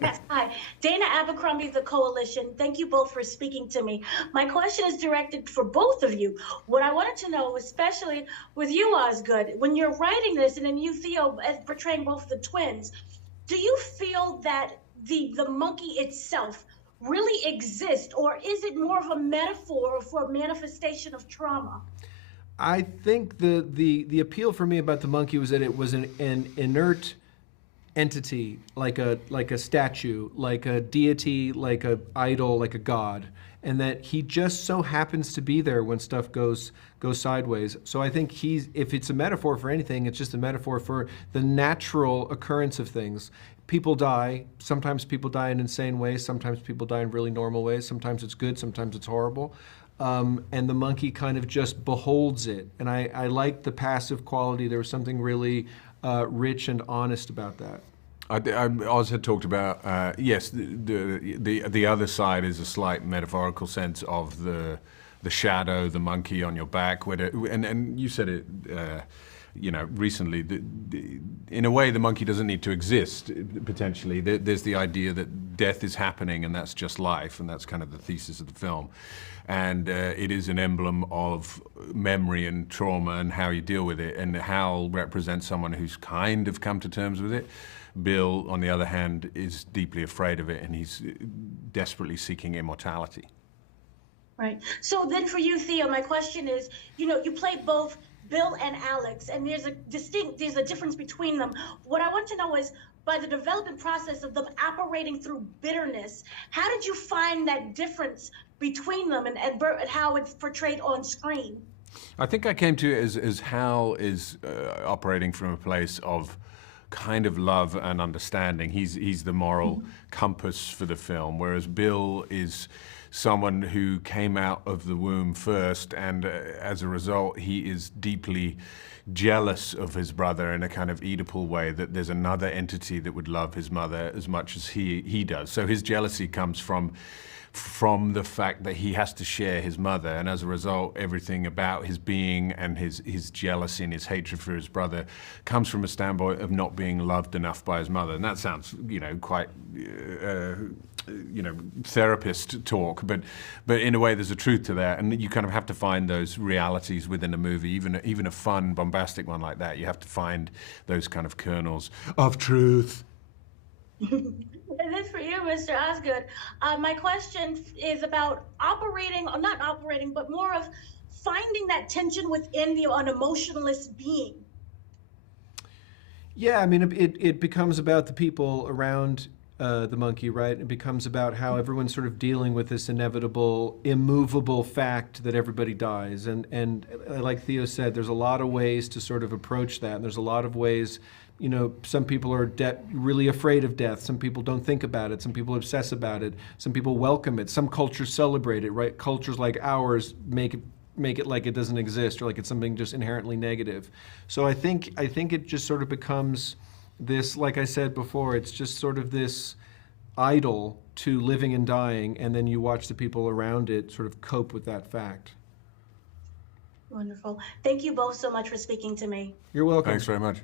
Yes, hi. Dana Abercrombie, the Koalition. Thank you both for speaking to me. My question is directed for both of you. What I wanted to know, especially with you, Osgood, when you're writing this, and then you, Theo, as portraying both the twins, do you feel that the monkey itself really exists, or is it more of a metaphor for a manifestation of trauma? I think the appeal for me about the monkey was that it was an inert entity, like a statue, like a deity, like a idol, like a god, and that he just so happens to be there when stuff goes sideways. So I think if it's a metaphor for anything, it's just a metaphor for the natural occurrence of things. People die. Sometimes people die in insane ways. Sometimes people die in really normal ways. Sometimes it's good. Sometimes it's horrible. And the monkey kind of just beholds it. And I liked the passive quality. There was something really rich and honest about that. Oz had talked about, yes, the other side is a slight metaphorical sense of the shadow, the monkey on your back, and you said it, recently. In a way, the monkey doesn't need to exist. Potentially, there's the idea that death is happening, and that's just life, and that's kind of the thesis of the film. And it is an emblem of memory and trauma and how you deal with it. And Hal represents someone who's kind of come to terms with it. Bill, on the other hand, is deeply afraid of it, and he's desperately seeking immortality. Right. So then for you, Theo, my question is, you play both Bill and Alex, and there's a difference between them. What I want to know is, by the development process of them operating through bitterness, how did you find that difference between them and how it's portrayed on screen? I think I came to it as Hal is operating from a place of kind of love and understanding. He's the moral compass for the film, whereas Bill is someone who came out of the womb first, and as a result, he is deeply jealous of his brother in a kind of Oedipal way, that there's another entity that would love his mother as much as he does. So his jealousy comes from the fact that he has to share his mother, and as a result, everything about his being and his jealousy and his hatred for his brother comes from a standpoint of not being loved enough by his mother. And that sounds, quite, therapist talk, but in a way, there's a truth to that, and you kind of have to find those realities within a movie, even a fun, bombastic one like that. You have to find those kind of kernels of truth. And then for you, Mr. Osgood, my question is about not operating, but more of finding that tension within an emotionless being. Yeah, I mean, it becomes about the people around the monkey, right? It becomes about how everyone's sort of dealing with this inevitable, immovable fact that everybody dies. And like Theo said, there's a lot of ways to sort of approach that. And there's a lot of ways. Some people are really afraid of death. Some people don't think about it. Some people obsess about it. Some people welcome it. Some cultures celebrate it, right? Cultures like ours make it like it doesn't exist, or like it's something just inherently negative. So I think it just sort of becomes this, like I said before, it's just sort of this idol to living and dying, and then you watch the people around it sort of cope with that fact. Wonderful. Thank you both so much for speaking to me. You're welcome. Thanks very much.